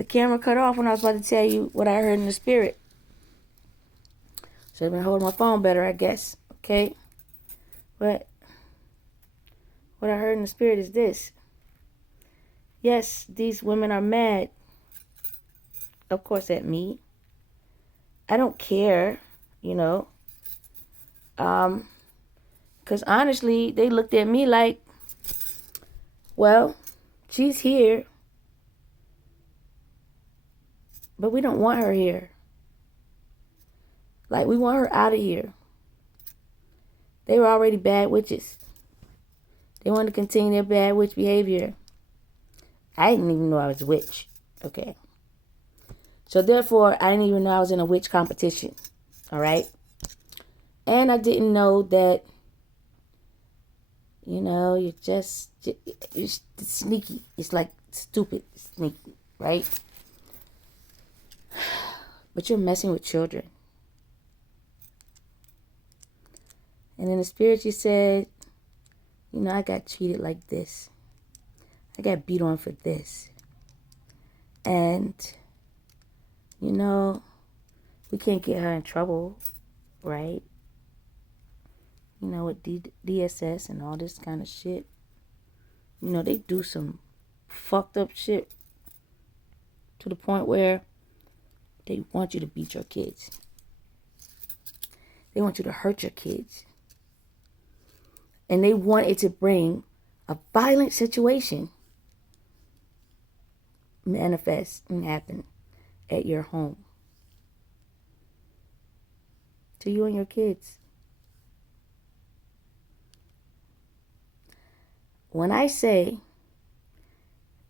The camera cut off when I was about to tell you what I heard in the spirit. Should have been holding my phone better, I guess. Okay? But what I heard in the spirit is this. Yes, these women are mad. Of course, at me. I don't care, you know. Because honestly, they looked at me like, well, she's here, but we don't want her here. Like, we want her out of here. They were already bad witches. They wanted to continue their bad witch behavior. I didn't even know I was a witch. Okay. So therefore, I didn't even know I was in a witch competition. All right. And I didn't know that, you know, you're sneaky. It's like stupid, sneaky, right? But you're messing with children. And in the spirit, you said, you know, I got treated like this. I got beat on for this. And, you know, we can't get her in trouble, right? You know, with DSS and all this kind of shit. You know, they do some fucked up shit to the point where they want you to beat your kids. They want you to hurt your kids. And they want it to bring a violent situation manifest and happen at your home. To you and your kids. When I say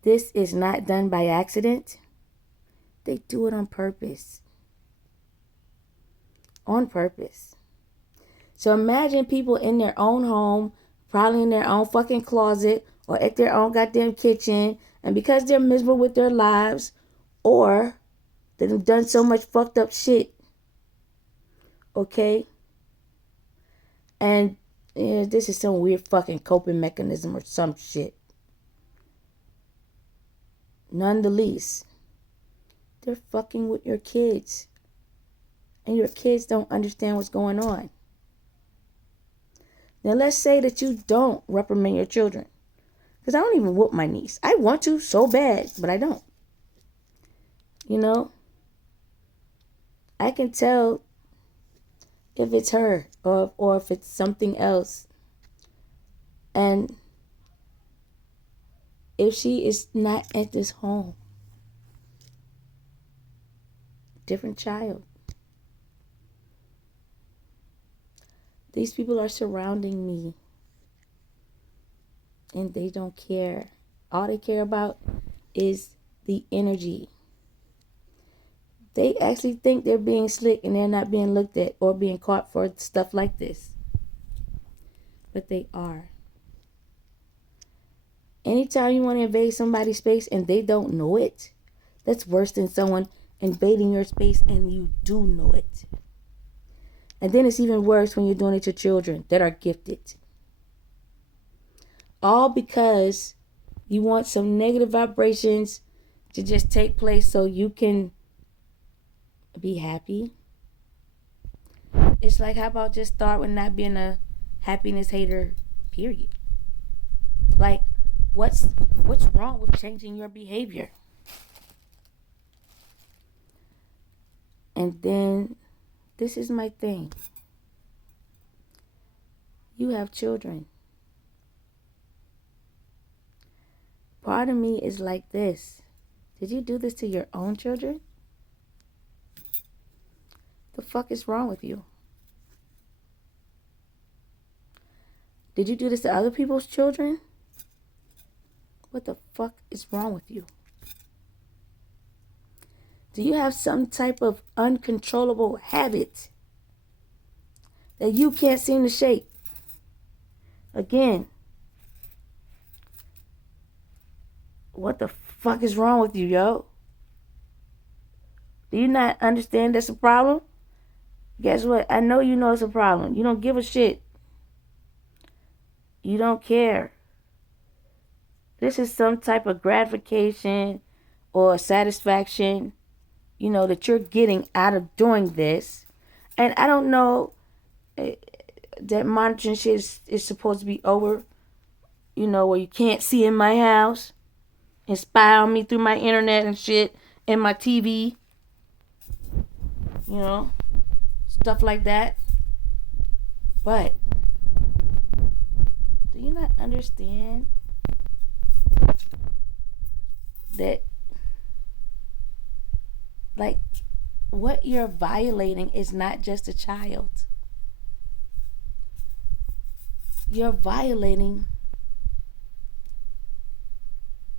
this is not done by accident, they do it on purpose. On purpose. So imagine people in their own home, probably in their own fucking closet or at their own goddamn kitchen, and because they're miserable with their lives or they've done so much fucked up shit, okay? And this is some weird fucking coping mechanism or some shit. None the least, they're fucking with your kids. And your kids don't understand what's going on. Now let's say that you don't reprimand your children. Because I don't even whoop my niece. I want to so bad, but I don't. You know? I can tell if it's her or if it's something else. And if she is not at this home. Different child. These people are surrounding me. And they don't care. All they care about is the energy. They actually think they're being slick and they're not being looked at or being caught for stuff like this. But they are. Anytime you want to invade somebody's space and they don't know it, that's worse than someone invading your space and you do know it. And then it's even worse when you're doing it to children that are gifted. All because you want some negative vibrations to just take place so you can be happy. It's like, how about just start with not being a happiness hater, period. Like, what's wrong with changing your behavior? And then, this is my thing. You have children. Part of me is like this. Did you do this to your own children? The fuck is wrong with you? Did you do this to other people's children? What the fuck is wrong with you? Do you have some type of uncontrollable habit that you can't seem to shake? Again, what the fuck is wrong with you, yo? Do you not understand that's a problem? Guess what? I know you know it's a problem. You don't give a shit. You don't care. This is some type of gratification or satisfaction, that you're getting out of doing this. And I don't know that monitoring shit is supposed to be over, where you can't see in my house and spy on me through my internet and shit and my TV, stuff like that. But do you not understand that, like, what you're violating is not just a child? You're violating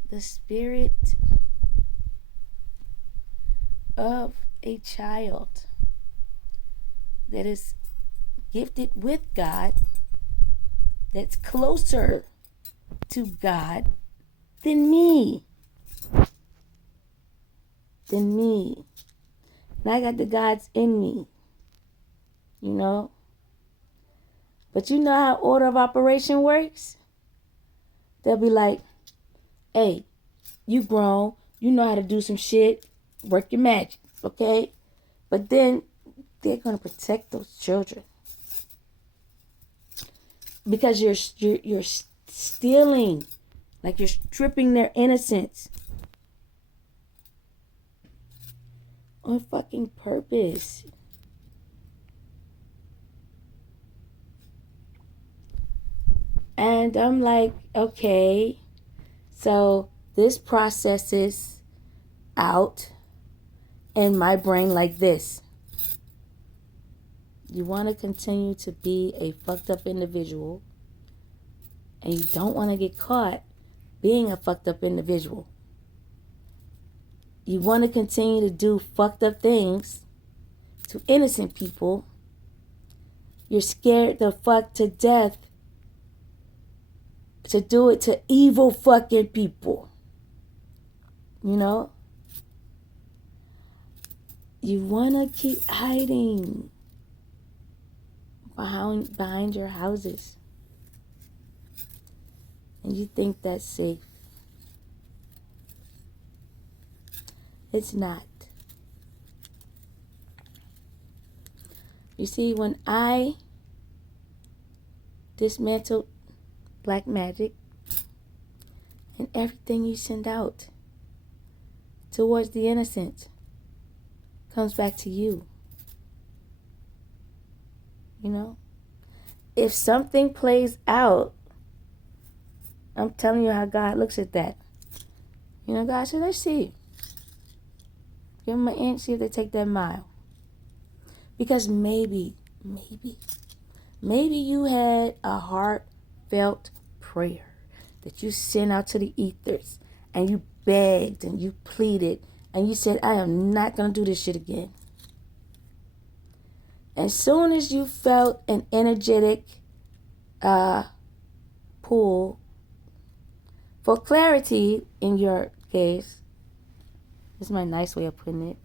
the spirit of a child that is gifted with God, that's closer to God than me. And I got the gods in me, But you know how order of operation works? They'll be like, hey, you grown, you know how to do some shit, work your magic, okay? But then they're going to protect those children. Because you're stealing, like you're stripping their innocence on fucking purpose. And I'm like, okay, so this processes out in my brain like this. You want to continue to be a fucked up individual, and you don't want to get caught being a fucked up individual. You want to continue to do fucked up things to innocent people. You're scared the fuck to death to do it to evil fucking people. You want to keep hiding behind your houses. And you think that's safe. It's not. You see, when I dismantled black magic, and everything you send out towards the innocent comes back to you. If something plays out, I'm telling you how God looks at that. God said, let's see. Give them an inch, see if they take that mile. Because maybe you had a heartfelt prayer that you sent out to the ethers, and you begged and you pleaded and you said, I am not going to do this shit again. As soon as you felt an energetic pull for clarity in your case, this is my nice way of putting it,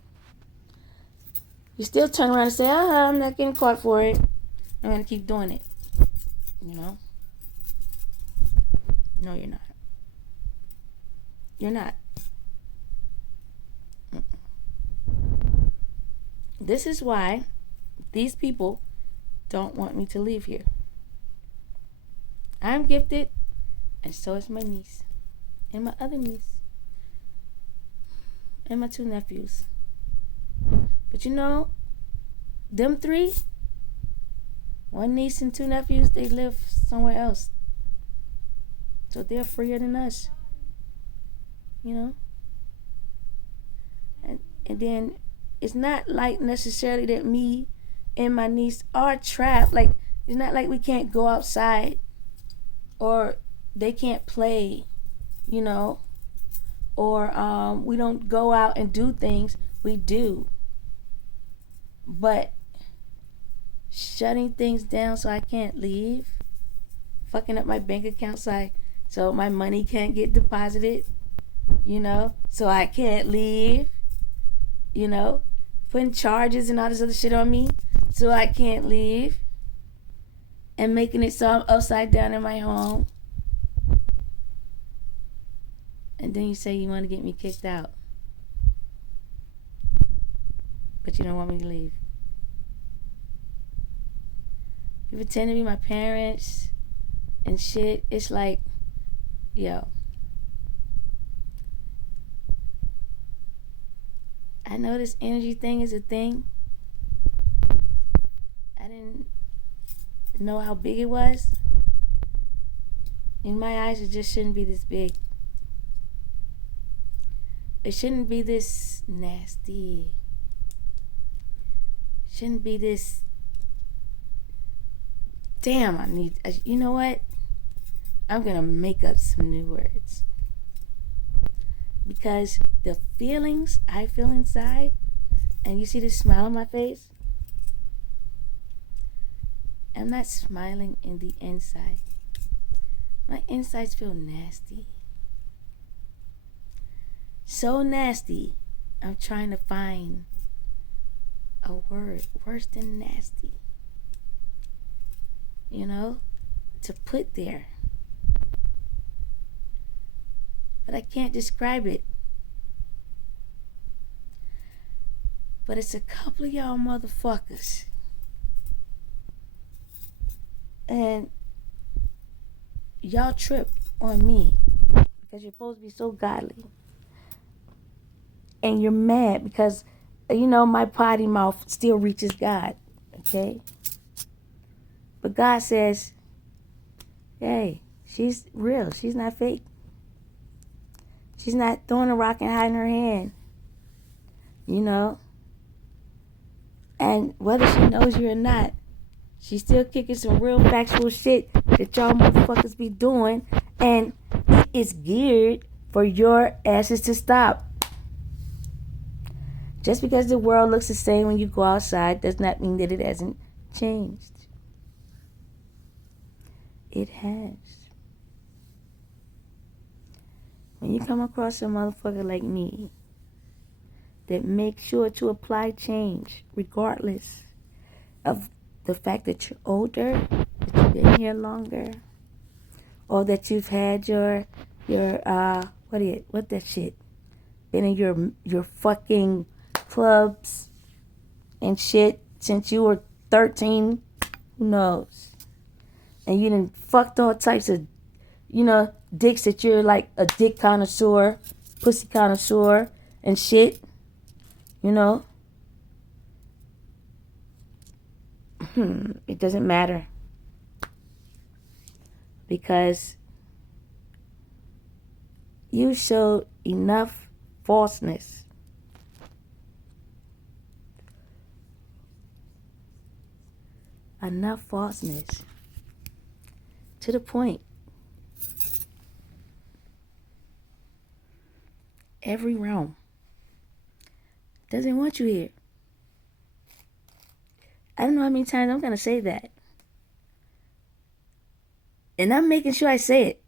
you still turn around and say, I'm not getting caught for it. I'm going to keep doing it. No, you're not. You're not. This is why these people don't want me to leave here. I'm gifted, and so is my niece, and my other niece, and my 2 nephews. But them 3, 1 niece and 2 nephews, they live somewhere else. So they're freer than us. And then it's not like necessarily that me and my niece are trapped. Like, it's not like we can't go outside or they can't play, or we don't go out and do things. We do. But shutting things down so I can't leave, fucking up my bank account so my money can't get deposited, so I can't leave, putting charges and all this other shit on me so I can't leave, and making it so I'm upside down in my home. And then you say you want to get me kicked out. but you don't want me to leave. You pretend to be my parents and shit. It's like, yo, I know this energy thing is a thing. I didn't know how big it was. In my eyes, it just shouldn't be this big. It shouldn't be this nasty. It shouldn't be this. Damn, you know what? I'm gonna make up some new words. Because the feelings I feel inside, and you see this smile on my face, I'm not smiling in the inside. My insides feel nasty. So nasty, I'm trying to find a word worse than nasty, you know, to put there. But I can't describe it. But it's a couple of y'all motherfuckers. And y'all trip on me because you're supposed to be so godly. And you're mad because, you know, my potty mouth still reaches God. Okay? But God says, hey, she's real. She's not fake. She's not throwing a rock and hiding her hand. You know? And whether she knows you or not, she's still kicking some real factual shit that y'all motherfuckers be doing. And it is geared for your asses to stop. Just because the world looks the same when you go outside does not mean that it hasn't changed. It has. When you come across a motherfucker like me that makes sure to apply change regardless of the fact that you're older, that you've been here longer, or that you've had your what that shit? Been in your fucking clubs and shit since you were 13, who knows? And you done fucked all types of, you know, dicks that you're like a dick connoisseur, pussy connoisseur and shit, you know? It doesn't matter. Because you showed enough falseness. Enough falseness. To the point. Every realm doesn't want you here. I don't know how many times I'm going to say that. And I'm making sure I say it.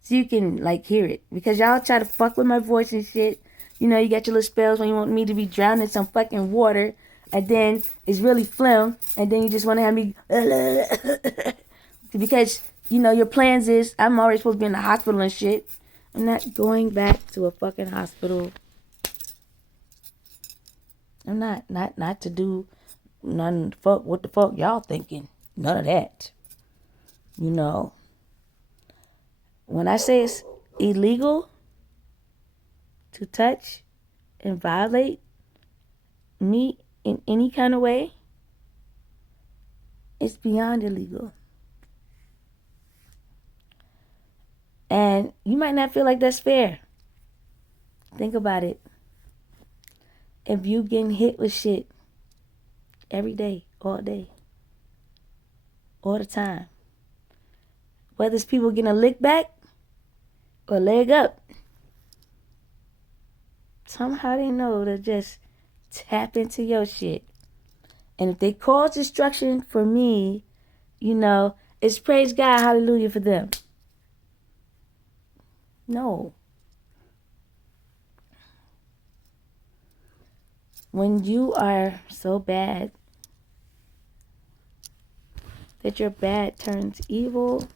So you can, like, hear it. Because y'all try to fuck with my voice and shit. You know, you got your little spells when you want me to be drowned in some fucking water. And then it's really phlegm. And then you just want to have me... because, you know, your plans is... I'm already supposed to be in the hospital and shit. I'm not going back to a fucking hospital. I'm not. Not to do none fuck what the fuck y'all thinking. None of that. You know. When I say it's illegal to touch and violate me in any kind of way, it's beyond illegal. And you might not feel like that's fair. Think about it. If you getting hit with shit every day, all day, all the time, whether it's people getting a lick back or leg up, somehow they know to just tap into your shit. And if they cause destruction for me, you know, it's praise God, hallelujah for them. No. When you are so bad that your bad turns evil,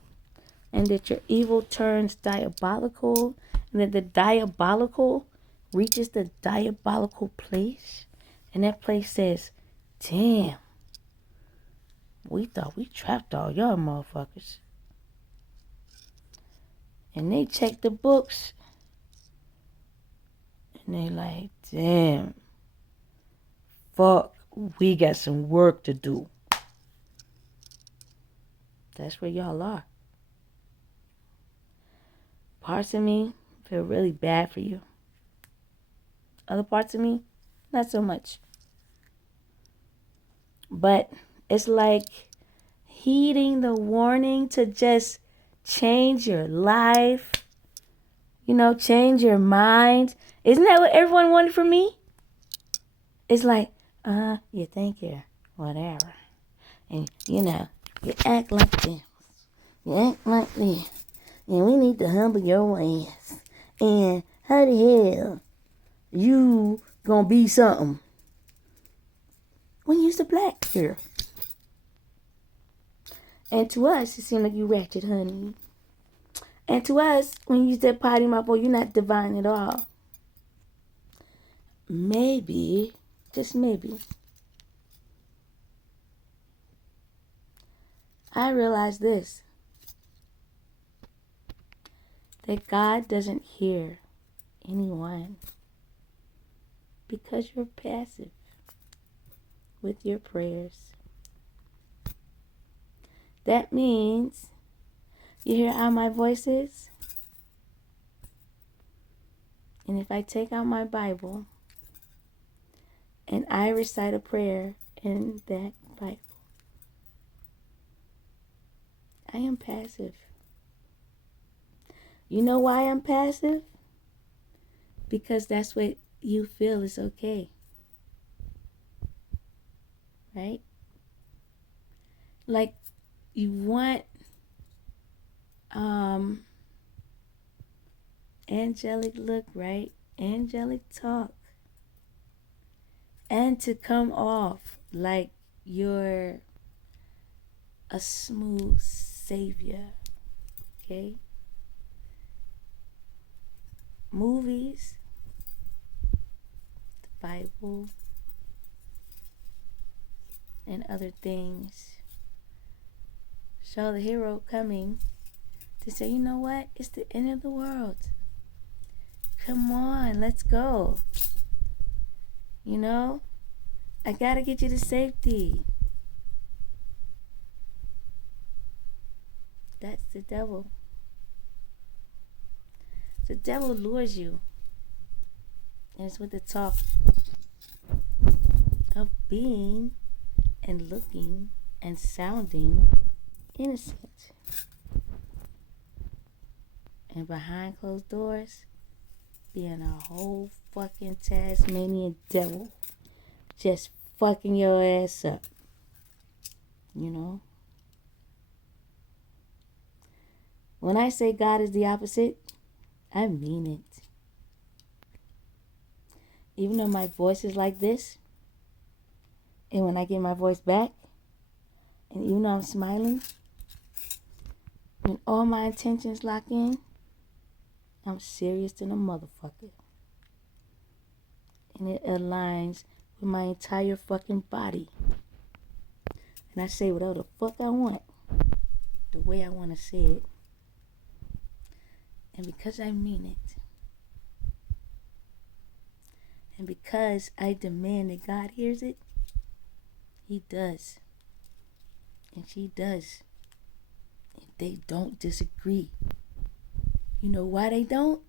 and that your evil turns diabolical, and that the diabolical reaches the diabolical place, And that place says, damn, we thought we trapped all y'all motherfuckers. And they check the books. And they like, damn, fuck, we got some work to do. That's where y'all are. Parts of me feel really bad for you. Other parts of me, not so much. But it's like heeding the warning to just change your life. You know, change your mind. Isn't that what everyone wanted from me? It's like, you think you're whatever. And, you know, you act like this. You act like this. And we need to humble your ass. And how the hell you gonna be something when you's a black girl? And to us, it seemed like you ratchet, honey. And to us, when you use that potty mouth, you're not divine at all. Maybe, just maybe, I realized this. That God doesn't hear anyone because you're passive with your prayers. That means, you hear how my voice is? And if I take out my Bible and I recite a prayer in that Bible, I am passive. You know why I'm passive? Because that's what you feel is okay. Right? Like you want angelic look, right? Angelic talk. And to come off like you're a smooth savior. Okay? Movies, the Bible, and other things show the hero coming to say, you know what? It's the end of the world. Come on, let's go. You know? I gotta get you to safety. That's the devil. The devil lures you. And it's with the talk of being and looking and sounding innocent. And behind closed doors, being a whole fucking Tasmanian devil. Just fucking your ass up. You know? When I say God is the opposite, I mean it. Even though my voice is like this, and when I get my voice back, and even though I'm smiling, when all my intentions lock in, I'm serious than a motherfucker. And it aligns with my entire fucking body. And I say whatever the fuck I want, the way I want to say it. And because I mean it, and because I demand that God hears it, He does. And she does. And they don't disagree. You know why they don't?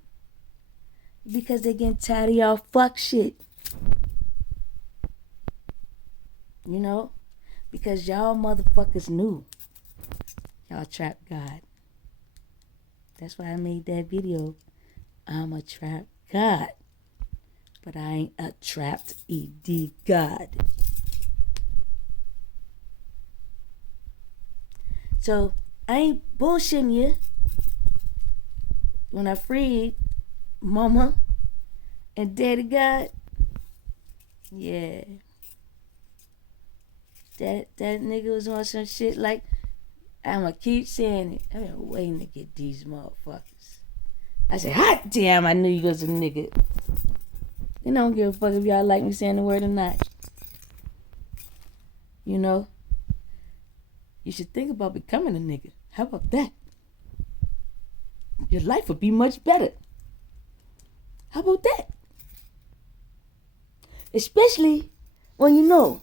Because they getting tired of y'all fuck shit. You know? Because y'all motherfuckers knew y'all trapped God. That's why I made that video. I'm a trapped God. But I ain't a trapped ED God. So I ain't bullshitting you. When I freed Mama and Daddy God, yeah. That nigga was on some shit like, I'ma keep saying it. I've been waiting to get these motherfuckers. I said, hot damn, I knew you was a nigga. They don't give a fuck if y'all like me saying the word or not. You know, you should think about becoming a nigga. How about that? Your life would be much better. How about that? Especially when you know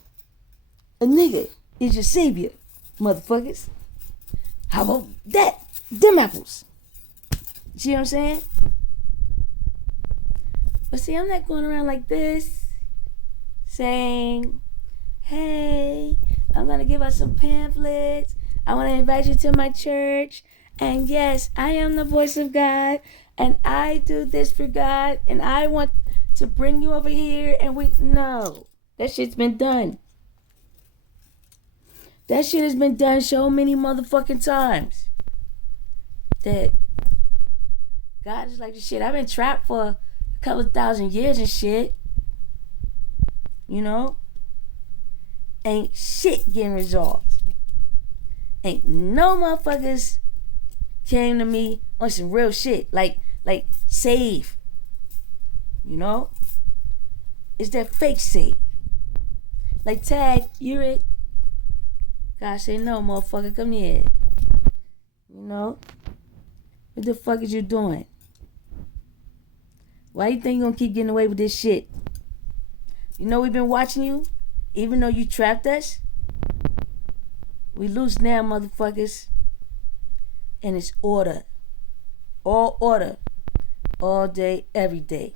a nigga is your savior, motherfuckers. How about that? Them apples. See what I'm saying? But see, I'm not going around like this saying, hey, I'm going to give out some pamphlets. I want to invite you to my church. And yes, I am the voice of God. And I do this for God. And I want to bring you over here. And no, that shit's been done. That shit has been done so many motherfucking times that God is like the shit. I've been trapped for a couple of 1,000 years and shit. You know? Ain't shit getting resolved. Ain't no motherfuckers came to me on some real shit. Like save. You know? It's that fake save. Like, Tag, you're it. God say, no, motherfucker, come here. You know? What the fuck is you doing? Why you think you gonna keep getting away with this shit? You know we've been watching you, even though you trapped us. We loose now, motherfuckers. And it's order. All order. All day, every day.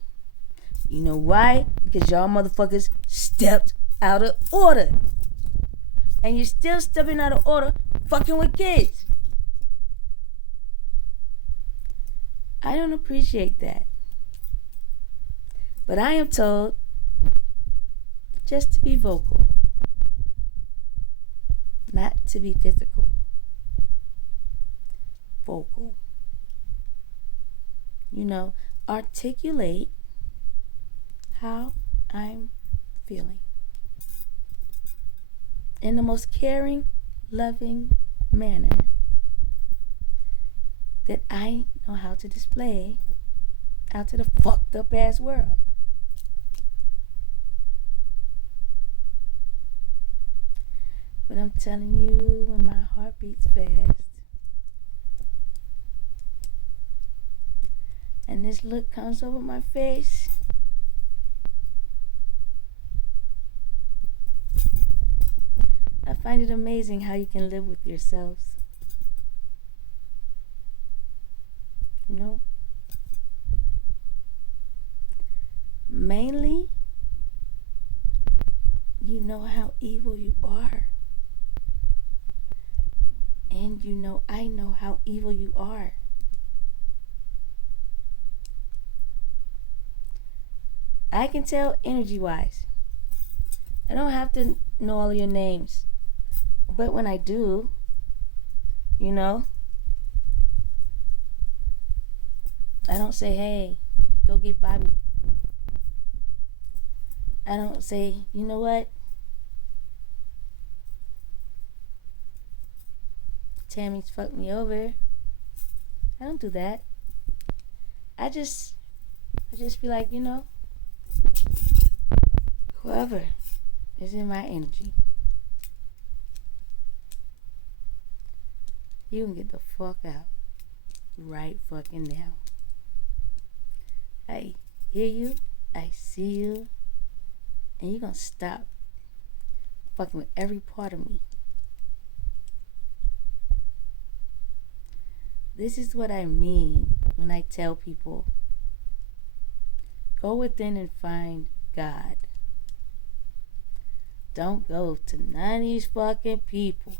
You know why? Because y'all motherfuckers stepped out of order. And you're still stepping out of order, fucking with kids. I don't appreciate that. But I am told just to be vocal, not to be physical. Vocal. You know, articulate how I'm feeling in the most caring, loving manner that I know how to display out to the fucked up ass world. But I'm telling you, when my heart beats fast and this look comes over my face, I find it amazing how you can live with yourselves. You know? Mainly, you know how evil you are. And you know, I know how evil you are. I can tell energy-wise. I don't have to know all your names. But when I do, you know, I don't say, hey, go get Bobby. I don't say, you know what? Tammy's fucked me over. I don't do that. I just be like, you know, whoever is in my energy, you can get the fuck out right fucking now. I hear you, I see you, and you're gonna stop fucking with every part of me. This is what I mean when I tell people, go within and find God. Don't go to none of these fucking people.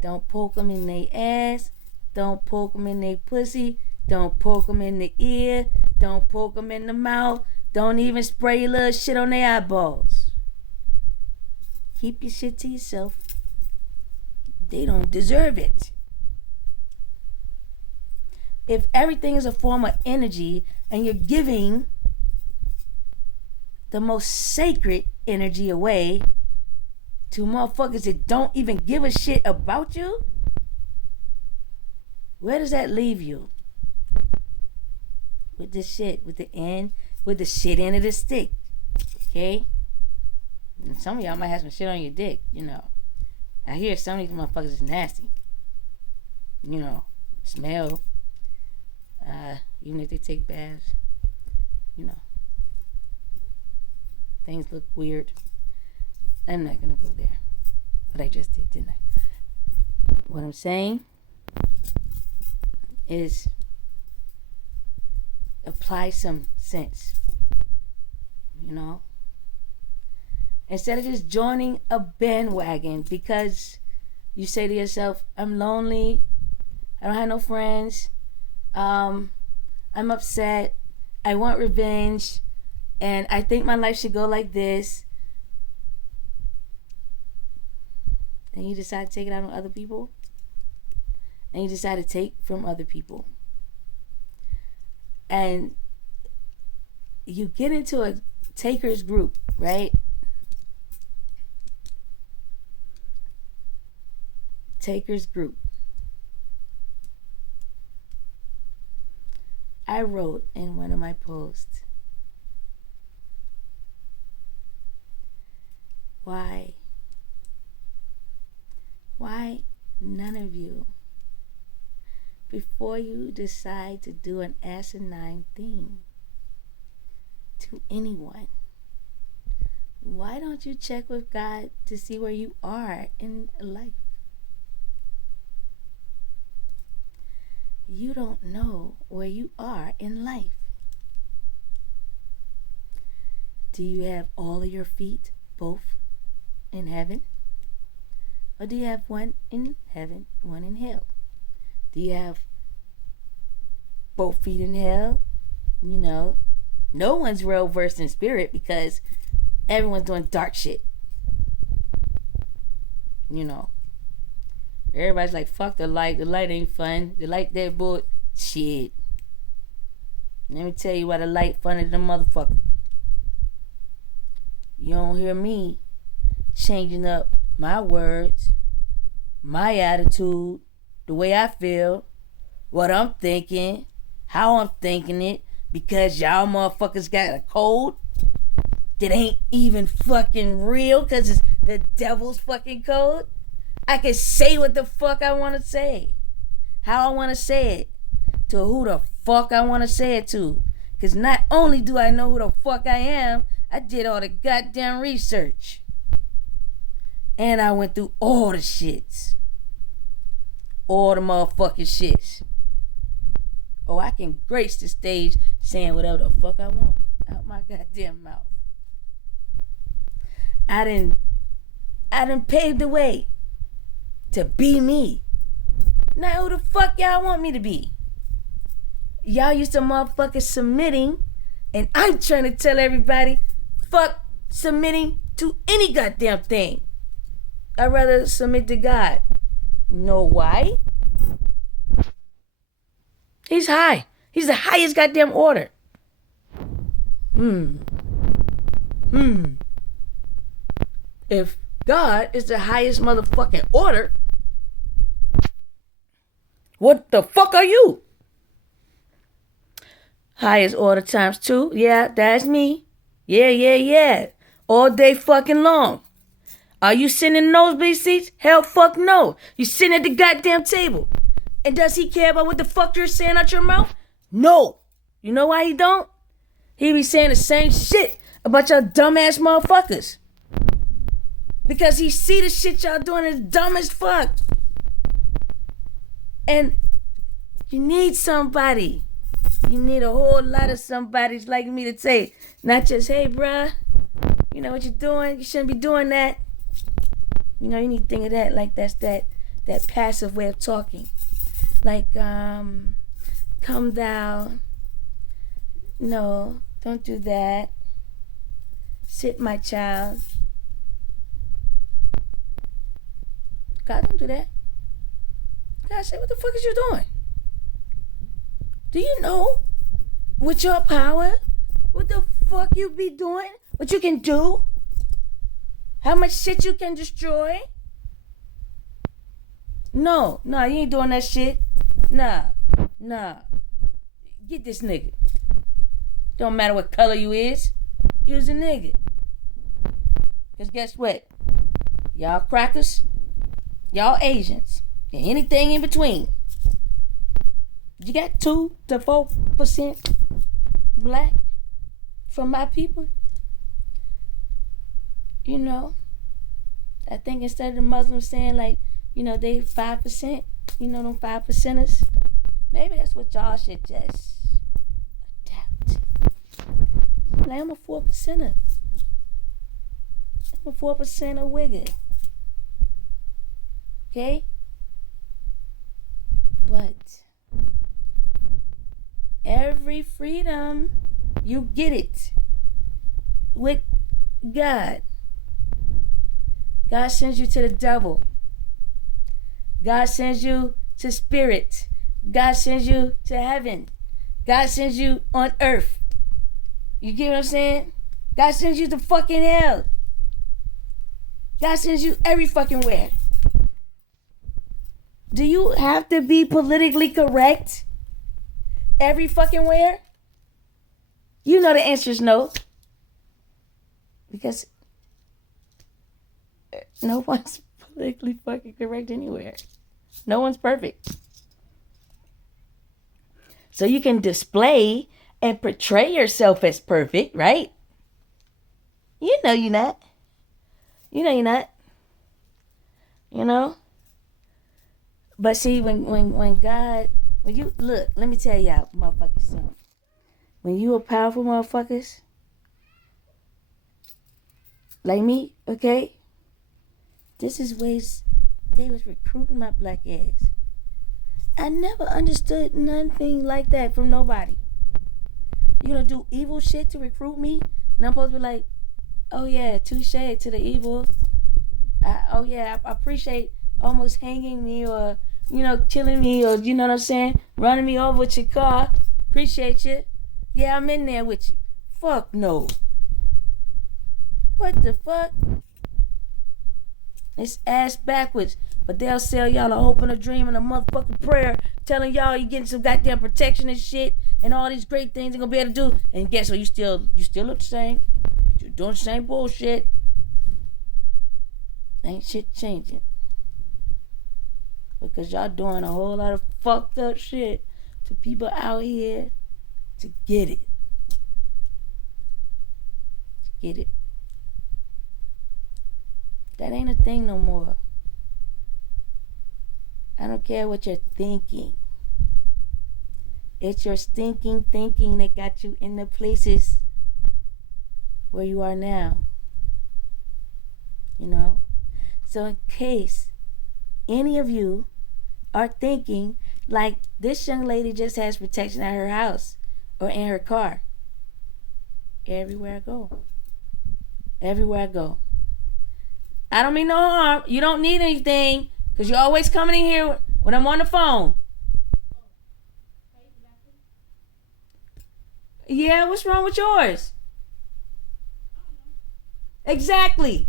Don't poke them in their ass. Don't poke them in their pussy. Don't poke them in the ear. Don't poke them in the mouth. Don't even spray your little shit on their eyeballs. Keep your shit to yourself. They don't deserve it. If everything is a form of energy and you're giving the most sacred energy away to motherfuckers that don't even give a shit about you, where does that leave you? With the shit, with the shit end of the stick. Okay? And some of y'all might have some shit on your dick, I hear some of these motherfuckers is nasty. Smell. Even if they take baths, things look weird. I'm not gonna go there. But I just did, didn't I? What I'm saying is apply some sense. Instead of just joining a bandwagon because you say to yourself, I'm lonely, I don't have no friends, I'm upset, I want revenge, and I think my life should go like this. And you decide to take it out on other people. And you decide to take from other people. And you get into a takers group, right? Takers group. I wrote in one of my posts, why none of you, before you decide to do an asinine thing to anyone, why don't you check with God to see where you are in life? You don't know where you are in life. Do you have all of your feet both in heaven? Or do you have one in heaven, one in hell? Do you have both feet in hell? No one's real versed in spirit because everyone's doing dark shit. Everybody's like, fuck the light. The light ain't fun. The light that bull shit. Let me tell you why the light funny than motherfucker. You don't hear me changing up my words, my attitude, the way I feel, what I'm thinking, how I'm thinking it, because y'all motherfuckers got a code that ain't even fucking real because it's the devil's fucking code. I can say what the fuck I want to say, how I want to say it, to who the fuck I want to say it to. Because not only do I know who the fuck I am, I did all the goddamn research. And I went through all the shits. All the motherfucking shits. Oh, I can grace the stage saying whatever the fuck I want out my goddamn mouth. I done paved the way to be me. Now who the fuck y'all want me to be? Y'all used to motherfuckers submitting, and I'm trying to tell everybody, fuck submitting to any goddamn thing. I'd rather submit to God. Know why? He's high. He's the highest goddamn order. If God is the highest motherfucking order, what the fuck are you? Highest order times 2. Yeah, that's me. Yeah. All day fucking long. Are you sitting in nosebleed seats? Hell fuck no. You sitting at the goddamn table. And does he care about what the fuck you're saying out your mouth? No. You know why he don't? He be saying the same shit about y'all dumbass motherfuckers. Because he see the shit y'all doing is dumb as fuck. And you need somebody. You need a whole lot of somebodies like me to say, not just, hey, bruh, you know what you're doing? You shouldn't be doing that. You need to think of that like that's that passive way of talking. Like, come down. No, don't do that. Sit, my child. God, don't do that. God said, what the fuck is you doing? Do you know with your power what the fuck you be doing? What you can do? How much shit you can destroy? No, you ain't doing that shit. Nah. Get this nigga. Don't matter what color you is. You's a nigga. Because guess what? Y'all crackers, y'all Asians, and anything in between. You got 2 to 4% black from my people. You know, I think instead of the Muslims saying like, you know, they 5%, you know, them 5%ers, maybe that's what y'all should just adapt. Like, I'm a 4%er. I'm a 4%er wigger. Okay? But every freedom, you get it with God. God sends you to the devil. God sends you to spirit. God sends you to heaven. God sends you on earth. You get what I'm saying? God sends you to fucking hell. God sends you every fucking where. Do you have to be politically correct every fucking where? You know the answer is no. Because no one's politically fucking correct anywhere. No one's perfect. So you can display and portray yourself as perfect, right? You know you're not. You know you're not. You know? But see, when God, when you, look, let me tell y'all motherfuckers something. When you are powerful motherfuckers, like me, okay? This is ways they was recruiting my black ass. I never understood nothing like that from nobody. You gonna do evil shit to recruit me? And I'm supposed to be like, oh yeah, touche to the evil. I appreciate almost hanging me or, you know, killing me or, you know what I'm saying? Running me over with your car. Appreciate you. Yeah, I'm in there with you. Fuck no. What the fuck? It's ass backwards. But they'll sell y'all a hope and a dream and a motherfucking prayer telling y'all you getting some goddamn protection and shit and all these great things you're gonna be able to do. And guess what? You still look the same. You're doing the same bullshit. Ain't shit changing. Because y'all doing a whole lot of fucked up shit to people out here to get it. To get it. That ain't a thing no more. I don't care what you're thinking. It's your stinking thinking that got you in the places where you are now. You know? So in case any of you are thinking like this young lady just has protection at her house or in her car. Everywhere I go. Everywhere I go. I don't mean no harm. You don't need anything because you're always coming in here when I'm on the phone. Yeah, what's wrong with yours? Exactly.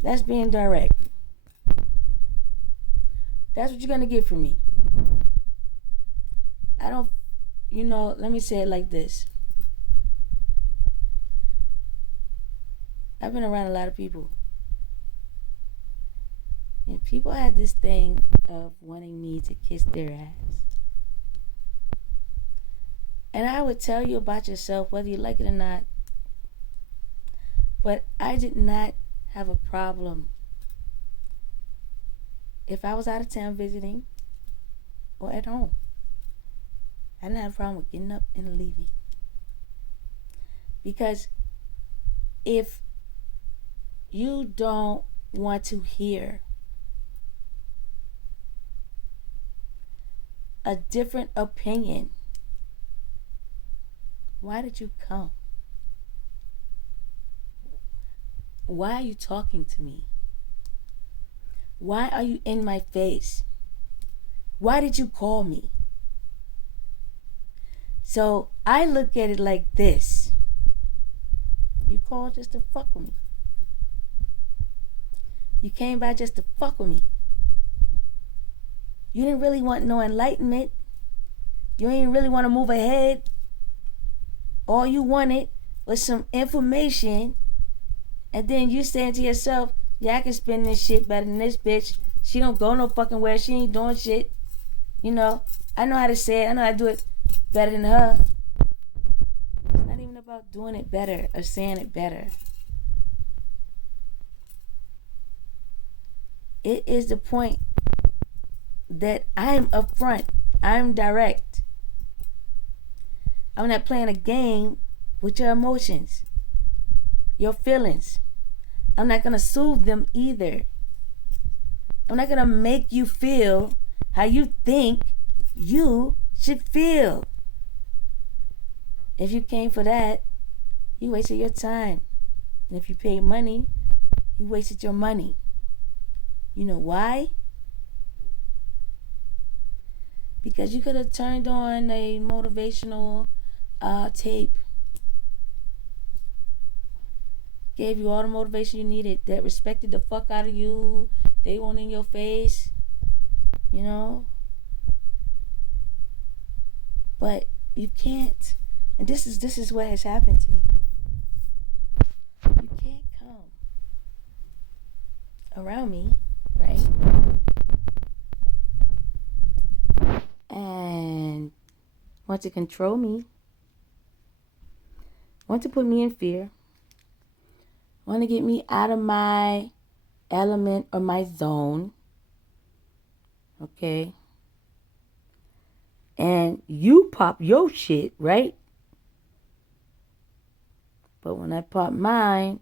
That's being direct. That's what you're going to get from me. I don't, you know, let me say it like this. I've been around a lot of people. And people had this thing of wanting me to kiss their ass. And I would tell you about yourself, whether you like it or not. But I did not have a problem if I was out of town visiting or at home. I didn't have a problem with getting up and leaving. Because if you don't want to hear a different opinion, why did you come? Why are you talking to me? Why are you in my face? Why did you call me? So I look at it like this. You called just to fuck with me. You came by just to fuck with me. You didn't really want no enlightenment. You ain't really want to move ahead. All you wanted was some information. And then you saying to yourself, yeah, I can spin this shit better than this bitch. She don't go no fucking where. She ain't doing shit. You know, I know how to say it. I know how to do it better than her. It's not even about doing it better or saying it better. It is the point that I'm upfront. I'm direct. I'm not playing a game with your emotions, your feelings. I'm not going to soothe them either. I'm not going to make you feel how you think you should feel. If you came for that, you wasted your time. And if you paid money, you wasted your money. You know why? Because you could have turned on a motivational tape. Gave you all the motivation you needed. That respected the fuck out of you. They weren't in your face. You know? But you can't. And this is what has happened to me. You can't come around me, right? And want to control me. Want to put me in fear. Want to get me out of my element or my zone. Okay? And you pop your shit, right? But when I pop mine,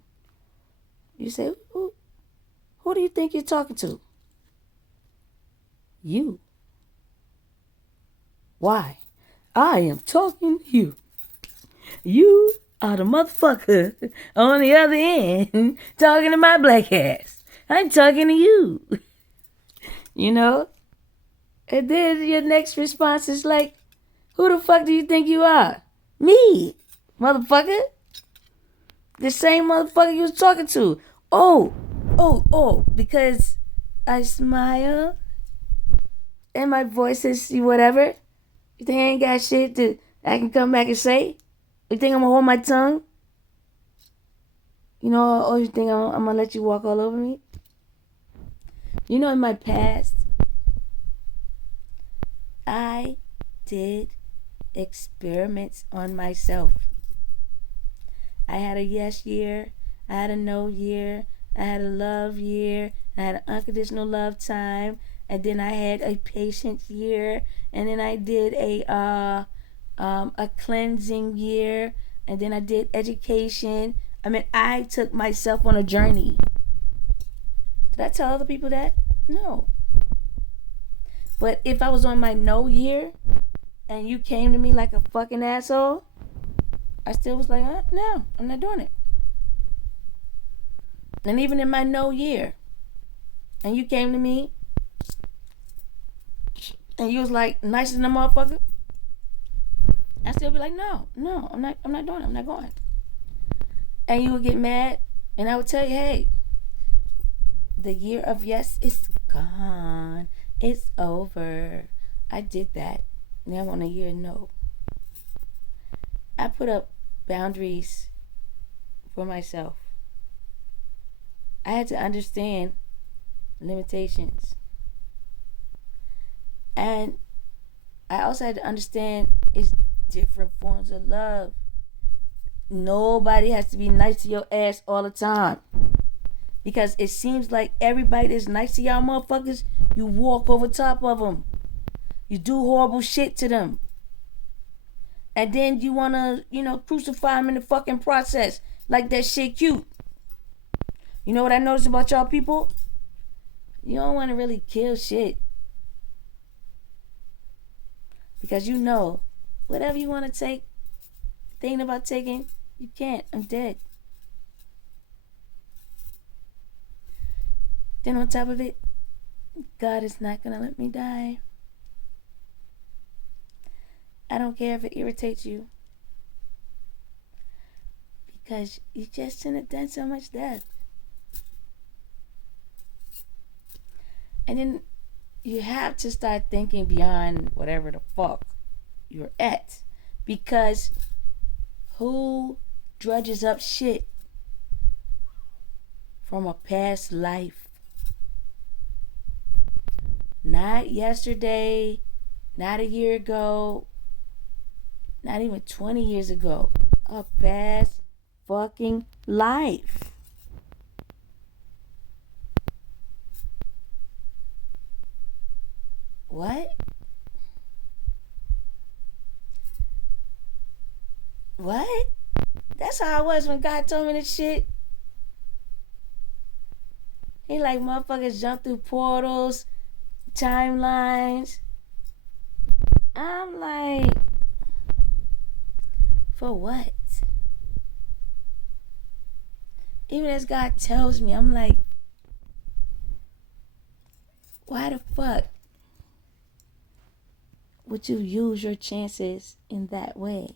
you say, who do you think you're talking to? You. Why? I am talking to you. You are the motherfucker on the other end talking to my black ass. I'm talking to you. You know? And then your next response is like, who the fuck do you think you are? Me, motherfucker. The same motherfucker you was talking to. Oh, because I smile and my voice is whatever. You think I ain't got shit that I can come back and say? You think I'm gonna hold my tongue? You know, or you think I'm gonna let you walk all over me? You know, in my past, I did experiments on myself. I had a yes year, I had a no year, I had a love year, I had an unconditional love time, and then I had a patience year, and then I did a cleansing year, and then I did education. I mean, I took myself on a journey. Did I tell other people that? No. But if I was on my no year, and you came to me like a fucking asshole, I still was like, no, I'm not doing it. And even in my no year, and you came to me, and you was like nice as a motherfucker, I still be like, no, I'm not doing it. I'm not going. And you would get mad, and I would tell you, hey, the year of yes is gone. It's over. I did that. Now I'm on a year no. I put up boundaries for myself. I had to understand limitations. And I also had to understand it's different forms of love. Nobody has to be nice to your ass all the time. Because it seems like everybody that's nice to y'all motherfuckers, you walk over top of them. You do horrible shit to them. And then you want to, crucify them in the fucking process. Like that shit cute. You know what I noticed about y'all people? You don't want to really kill shit. Because you know, whatever you want to take, thinking about taking, you can't. I'm dead. Then on top of it, God is not going to let me die. I don't care if it irritates you. Because you just shouldn't have done so much death. And then you have to start thinking beyond whatever the fuck, you're at. Because who drudges up shit from a past life? Not yesterday, not a year ago, not even 20 years ago. A past fucking life. What? What? That's how I was when God told me this shit. He like, motherfuckers jump through portals, timelines. I'm like, for what? Even as God tells me, I'm like, why the fuck would you use your chances in that way?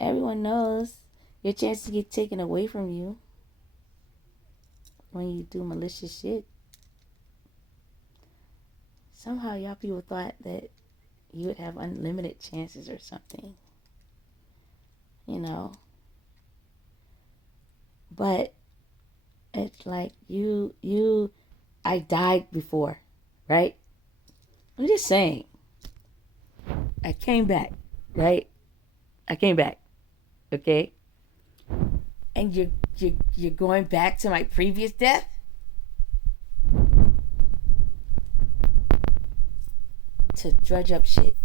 Everyone knows your chances get taken away from you when you do malicious shit. Somehow y'all people thought that you would have unlimited chances or something. You know. But it's like I died before, right? I'm just saying. I came back, right? I came back. Okay? And you're going back to my previous death? To drudge up shit.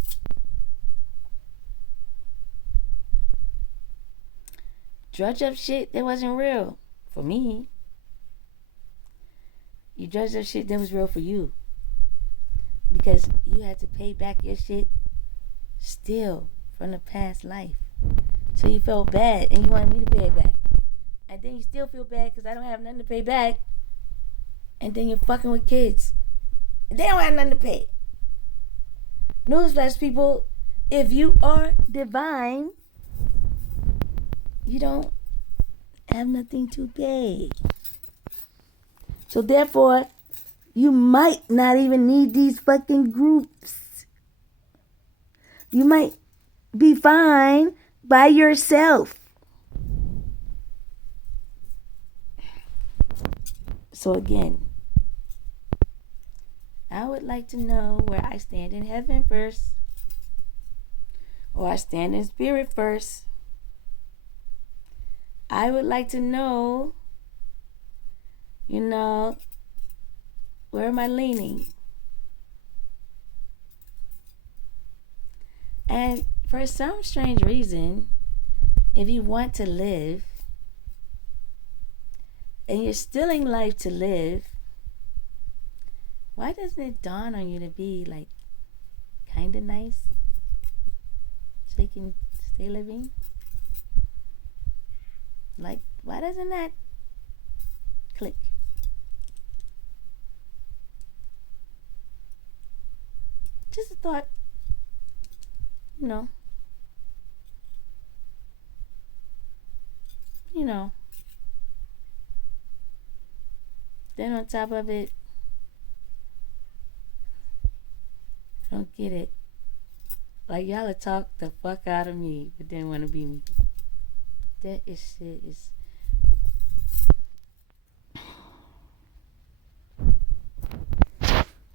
Drudge up shit that wasn't real for me. You drudge up shit that was real for you. Because you had to pay back your shit still from the past life. So you felt bad and you wanted me to pay it back. And then you still feel bad because I don't have nothing to pay back. And then you're fucking with kids. And they don't have nothing to pay. Newsflash, people, if you are divine, you don't have nothing to pay. So therefore, you might not even need these fucking groups. You might be fine by yourself. So again, I would like to know where I stand in heaven first. Or I stand in spirit first. I would like to know, where am I leaning? And for some strange reason, if you want to live, and you're stealing life to live, why doesn't it dawn on you to be like kind of nice so you can stay living? Like, why doesn't that click? Just a thought, you know. Then on top of it, I don't get it. Like, y'all will talk the fuck out of me, but then want to be me. That is shit.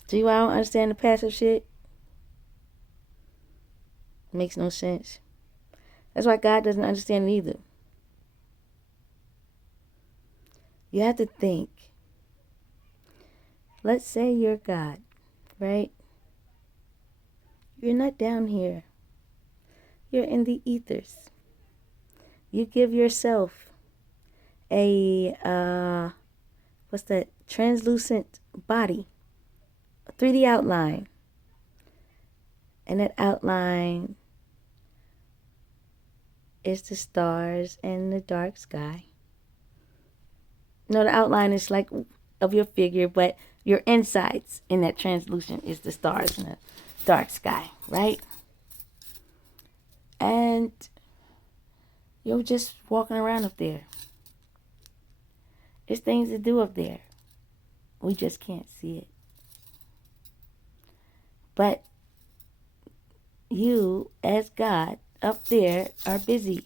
See why I don't understand the passive shit? It makes no sense. That's why God doesn't understand it either. You have to think. Let's say you're God, right? You're not down here. You're in the ethers. You give yourself a, translucent body, a 3D outline. And that outline is the stars and the dark sky. No, the outline is like of your figure, but your insides in that translucent is the stars and the dark sky, right? And you're just walking around up there. There's things to do up there. We just can't see it. But you, as God, up there are busy.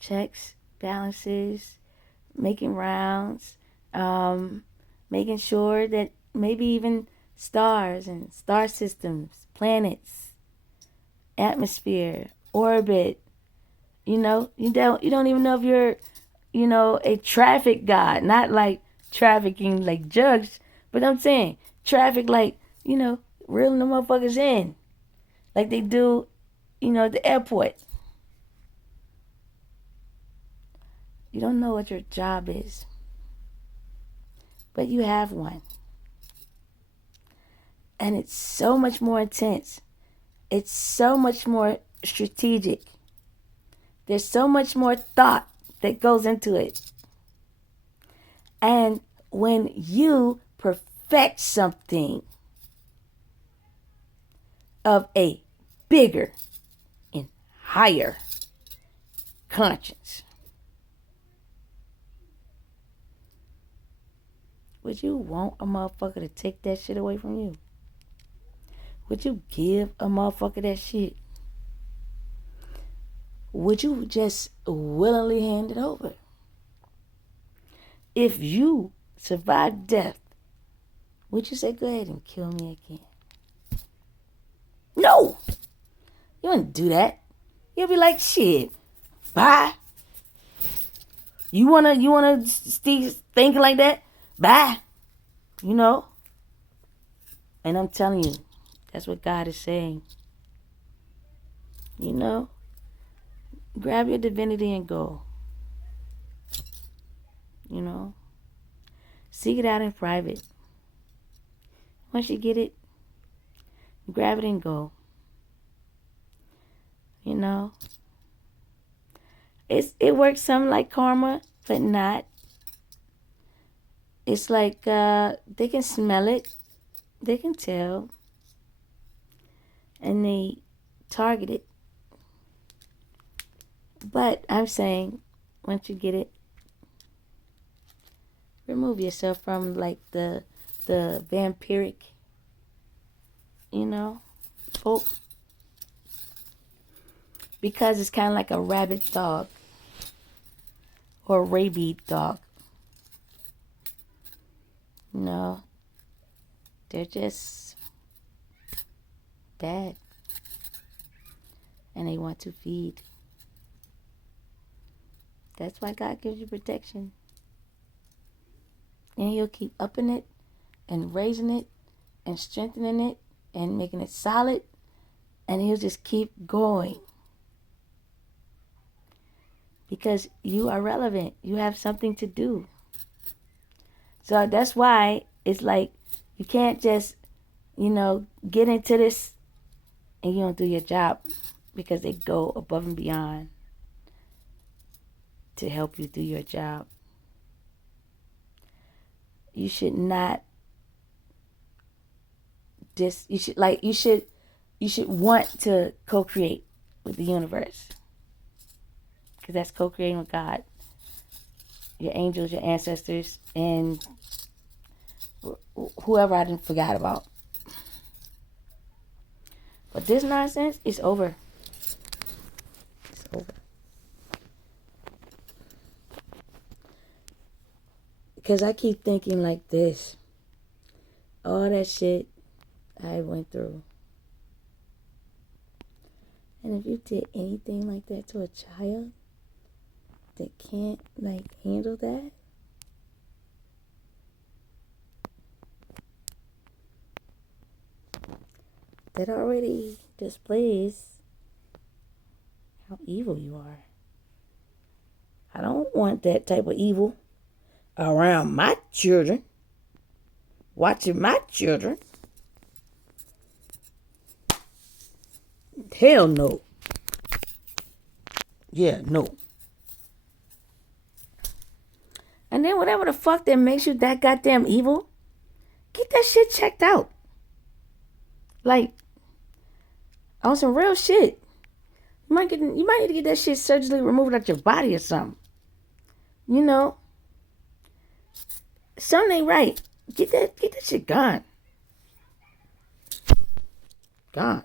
Checks, balances, making rounds, making sure that maybe even stars and star systems, planets, atmosphere, orbit. You don't even know if you're, a traffic god, not like trafficking like drugs, but I'm saying traffic like, reeling the motherfuckers in, like they do, at the airport. You don't know what your job is, but you have one. And it's so much more intense. It's so much more strategic. There's so much more thought that goes into it. And when you perfect something of a bigger and higher conscience, would you want a motherfucker to take that shit away from you? Would you give a motherfucker that shit? Would you just willingly hand it over? If you survive death, would you say, go ahead and kill me again? No! You wouldn't do that. You'll be like, shit, bye. You wanna think like that? Bye. And I'm telling you, that's what God is saying. Grab your divinity and go. Seek it out in private. Once you get it, grab it and go. It works some like karma, but not. It's like they can smell it, they can tell, and they target it. But I'm saying, once you get it, remove yourself from like the vampiric, folk. Because it's kind of like a rabid dog or a rabid dog. They're just bad. And they want to feed. That's why God gives you protection. And He'll keep upping it and raising it and strengthening it and making it solid. And He'll just keep going. Because you are relevant. You have something to do. So that's why it's like you can't just, get into this and you don't do your job, because they go above and beyond to help you do your job. You should not you should want to co-create with the universe. Because that's co-creating with God. Your angels, your ancestors, and whoever I didn't forgot about. But this nonsense is over. It's over. Because I keep thinking like this. All that shit I went through. And if you did anything like that to a child that can't handle that, that already displays how evil you are. I don't want that type of evil around my children, watching my children. Hell no. Yeah, no. And then whatever the fuck that makes you that goddamn evil, get that shit checked out. Like, on some real shit. You might need to get that shit surgically removed out your body or something. Something ain't right. Get that shit gone. Gone.